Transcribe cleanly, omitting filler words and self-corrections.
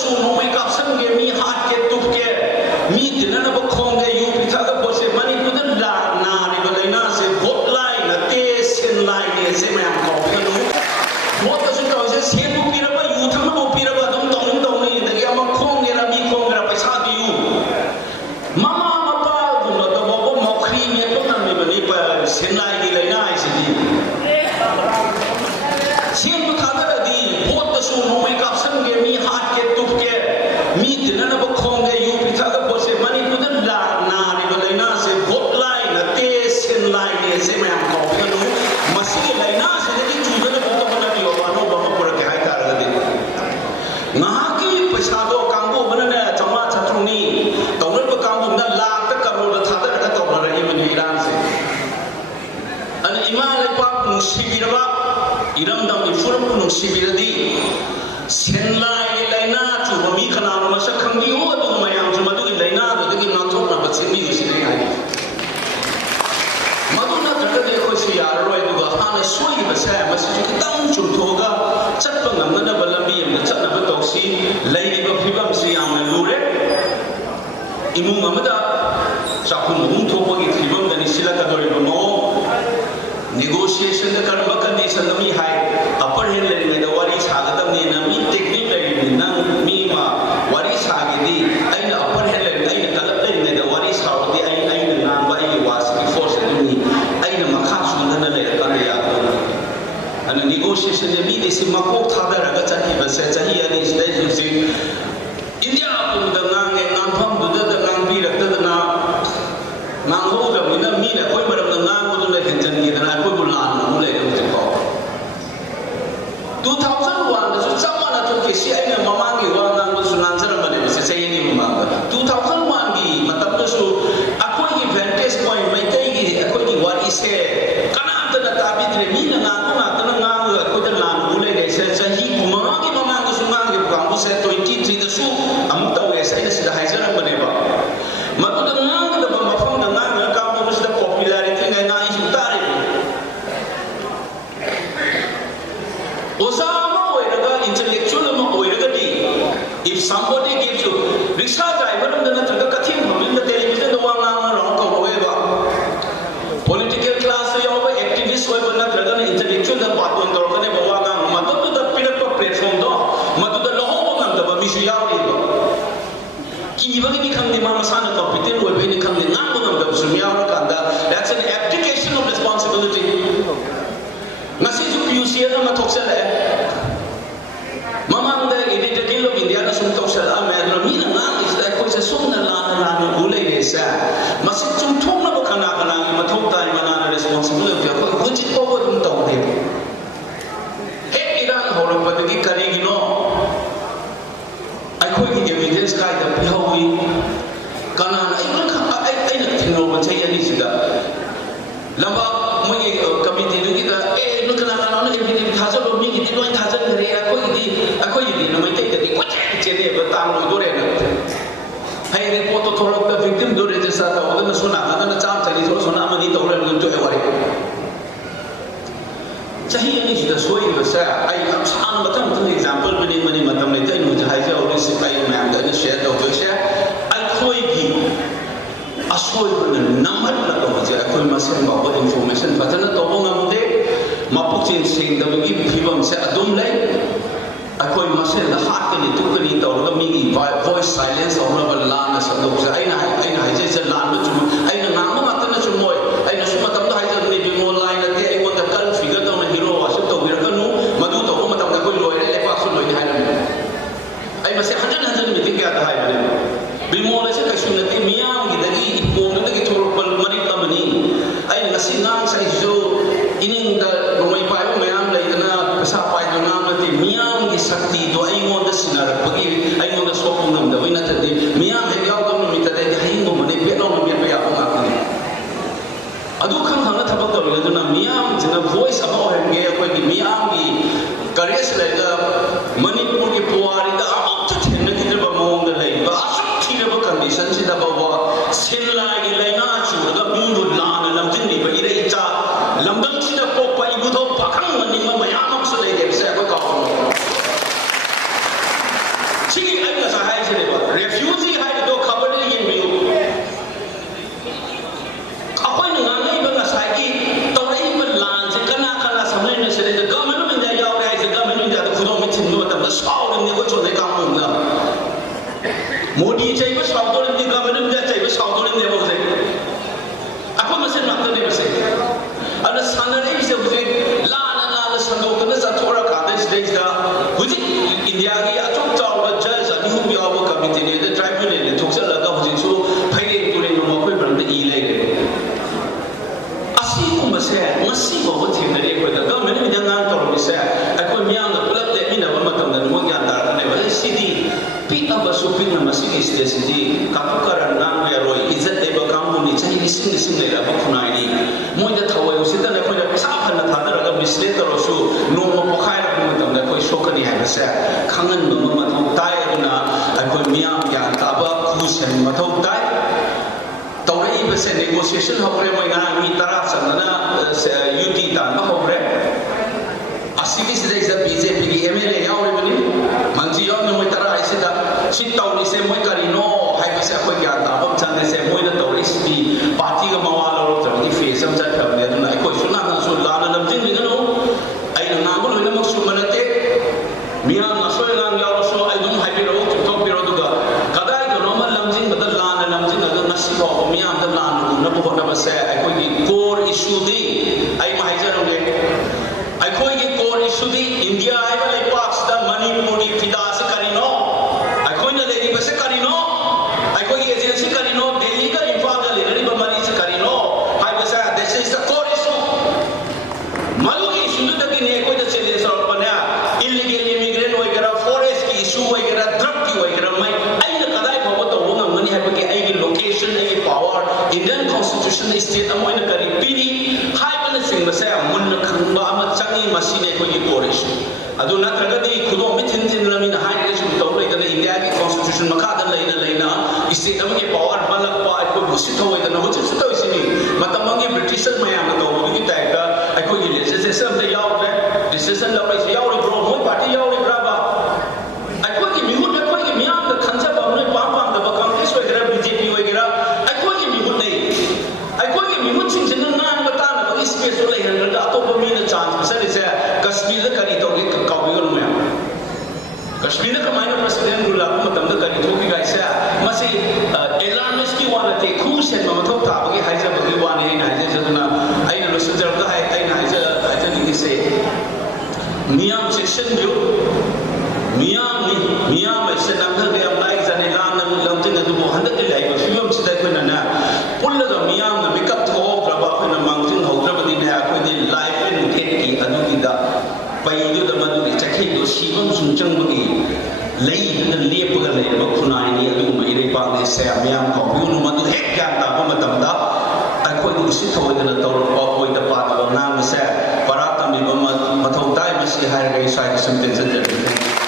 su no mai kapsan ge mi hat ke tup ke mi dinana ba khong ge yu pitha ga bose mani pudan la na ni ba laina se vote line na te sin line ne se ma ko ga nu vote su ka se se bu pira ba yu thang ba pira ba dum tong tong ni da ya ma khong ge ra mi khong ga paisa ti yu mama mapa du ma da ba mo khri ne ko na me ba ni pa sin line ni laina ai si di sin bu kha da di vote su no mai kapsan ge mi hat ke tup ke mi dinana ba khong ge yu pitha ga bose mani pudan la na ni ba laina se vote line na te sin line ne se ma ko ga nu masi ge laina se ni chu ga na ba ba na di wa no ba ma pura ke hai tar ga de na ki paisa do kangbu bana na chama chatru ni tawal ba kangbu na la ta karo da tha da ka to na ri ma ni iran se an imal pa nu si ba iram dam ni furam nu si bi di sen lai laina chu ba mi khana ma sa khang di ho do ma yang chu ma du laina do de na thok na ba sin bi si ni ai ma du na ta de ko si ya roi du ga ha na soi ba sa ma si ki tang chu tho ga chat pa ngam na ba lam bi am chat na ba to si lai ni ba phi bam si yang na lu re imung amada sa khun mung tho ba gi thibam da ni sila ka do re ba mo negotiation da karba condition da mi hai upper hand le me da wari saga da ni na mi technique le ni na mi ma wari saga di ai na upper hand le ai na talab le me da wari saga di ai na nang ba ai was before se ni ai na makha sun da na le ka ya ana negotiation de mi de si ma ko tha da ra ga cha ki ba se cha hi ani se ju si india pu da nang ne nang pham du da nang bi ra da na nang ho da mi na mi na koi ma ram da nang ko du le hen jan ki da na koi bu lan na mu le ko te ko 2001 da su chama na to ke si ai na mama gi wa nang ko su nan sa ba ne se se ni ma 2001 gi matab da su akoi gi vantage point mai tai gi akoi gi wa i se kana ta da ta bi tre mi na na ko na ta na nga ko da lan mu le ge se sa hi ku ma gi mama gi su ma gi ka mu se 23 da su am ta we sai da si da hai sa ba ne ba ma to da nga da ba ma phang da nga ka mu su da popularity ngai na i su ta re Osama oiraga intellectual ma oiraga di if somebody gives you rickshaw driver na traga kathim hamin da television da wanga ma ro ko hoeba political class ya ba activist oi ba na traga na intellectual da patun dor kane ba wanga ma to da pina pa platform do ma to da loho ngam da ba mi su yaw ni ba ki ba ni kham ni ma masana competent oi ba ni kham ni ngam ngam da su yaw ra kan da that's an abdication of responsibility nasi ju PUC na mathoksa le mamang da editor gilo india na sum toksa la me na mi na ngam is like ko se sum na la na ule le sa masi chum thong na ba khana khana mathok dai mana na responsibility ko kuch ko ko dum tong de he iran horo pa de kari gi no ai ko gi evidence kai da phawi kana na ai na thino ba chai ani sida lamba moi committee du gi da no kana na no evidence thaja lo mi gi di loi thaja gare akoi di na mai tai di ko che ne ba ta no do re na hai report to thorok da victim do register ta oda na suna na cham chali so suna ma ni to re lu to e wari chahi ani da soi ba sa ai am matam to example mani matam ne tai no jahai ja ore se kai ma am da ne share da ho share ai khoi gi asoi na number na to je akoi ma sen ba ko information patana to bo ngam de mapuk chen sing da gi phibam se adum lai akoi ma sen da hat ni tu ni to ga mi gi voice silence or ba la na sa do se ai na je se la na chu ai na ngam ma ta na chu moi ai na su matam da hai ja ni bi mo line na te ai won da kal figure to na hero wa se to bi ra nu madu to ko matam da koi loi le pa su loi hai na ai ma se hajan mi ti kya da hai ne bi mo le se ka su na ti miam gi da gi ko na da gi thor pal mari ta mani ai na si ngang sai jo ining da mai pa yo mai am lai na sa pa jo ngam na ti miam gi sakti do ai mo da sinar pagi ai mo da so ko ngam da wai na ta ti miam he yaw ga mi ta da hai mo mane pe no mi pe ya ko ngak ni adu khang hang na thabak da le na miam jina voice aba o he ko gi miam gi courage lai ga manipur gi puari da amok cha then na gi ba mo da lai ba asu thi ba condition si da ba wa sin lai gi lai na chu da mi ru la na lam jin ni ba i rei cha lam dang si da ko pa i bu do pa khang ma ni ma ya am sa lai ge sa ko ka See, I was a high refugee high to cover the you. Upon the neighbor Saki, don't even land, the Kanaka, something said the government in the yard, the government that could not know the sound in the which they come on. Modi was found in the government that they was found in the was I promise not to never say. And the Sunday is the Lana, the Sandokan, the Torah, this days, with India, I took the judge and who we all come into the tribunal and took a lot of things so paying to the more equivalent elated. I see whom I said, must see what him the government in the Nantor said, I could be on the blood that in a woman than Moyanda, never city, pick up a superior city station, Kapukar and Nangaroi, is that they become when it's a single about Kunai. Moya Tower, sit and I put a tap and a tather of this letter or so, no more kind of woman that was Shokani had said, Kangan, no matter Diana, I put Miam Yantaba, Kus and Mato Dai. Tore even said negotiation, however, when I meet Taras and Yuti Tama, a city is a BJP, MLA, Manzion, no matter I said that she told me, say, Moikarino, I was a Koyata, and they say, Moida Toris, the party of Mawala, the face of that family, and I question not so Lana of Jimmy, I don't know, in the Mosumanate, Mian, so I don't have it all to talk to Kadai, the Roman Lamjin, but the land and Lamjin, the Nasibo, Mian, the land, never say, I could get core issue the I might I could get core issue the India, I will pass the money, Modi, Fidas, Carino. I could not let it Carino. I could get agency Carino, Delhi, Infada, River Manis Carino. I was at this is the core issue. Maluki should have been a good citizen of Pana, illegal immigrant, we get a forest issue, we get a drug, we get a mine. I know that I got the woman money have a location, a power. Indian constitution is state among the Karipiri, high balancing the same, Munakamba, Chani, Machine, Korish. I do not regret could omit in the high age with the Indian constitution, Makada Lena, is state among a power, Malapa, I could sit away the notes of Sitosini, Matamangi, British, Mayama, I could get this is the Yaw, this is the Yaw, Bro, Party Yaw, Brava. I could give you the concept of the Papa, the Bakantis, BJP, I could give you I could give you things in the nine Batana, but this case will have the Atopamina chance. Said it's a Kashmir Karito, Kawi. Kashmir, the minor president, who love the Karito, I said, must say, Elarmiski want to take Kus and Mamata, Haza, one in I don't know, so I didn't say, Miam Session, Miam, I said, I'm the lights and Elan and London and the Mohammed, I was few of the Pull the Miam, the Mikap Talk about in a mountain, however, the life and Keki, Adukida, by you the Madu, Chaki, Shivam, Sunjangudi, Lay and Lepa, Bakunai, Aluma, Irepa, they say, Miam, Kobu, Madu, Hekata, Matamda. I couldn't sit over the door of the part of Nam said, Parata, Mato, Diamond, she had a side sentence.